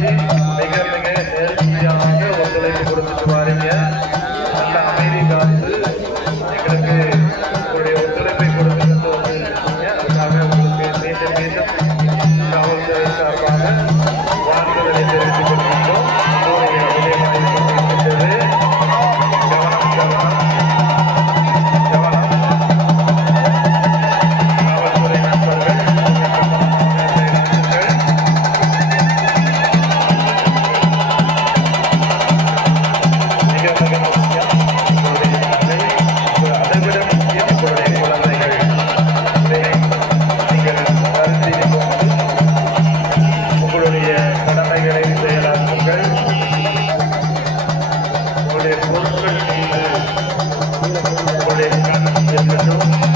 மிக மிக நேர்த்தியாக ஒத்துழைப்பு கொடுத்துட்டு வாரீங்க. நல்ல அமைதி காத்து எங்களுக்கு உங்களுடைய ஒத்துழைப்பை கொடுத்துட்டு வந்துருக்கீங்க. அதுக்காக உங்களுக்கு மீண்டும் மீண்டும் காவல்துறை சார்பாக வாழ்த்துதலை தெரிவித்துக் கொள்கின்றோம். உங்களுடைய விலைவாய்ப்பு கவனம் கவனம் கவனம். காவல்துறை நண்பர்கள் பொருட்கள் மீது உங்களுடைய கண் இருக்கட்டும்.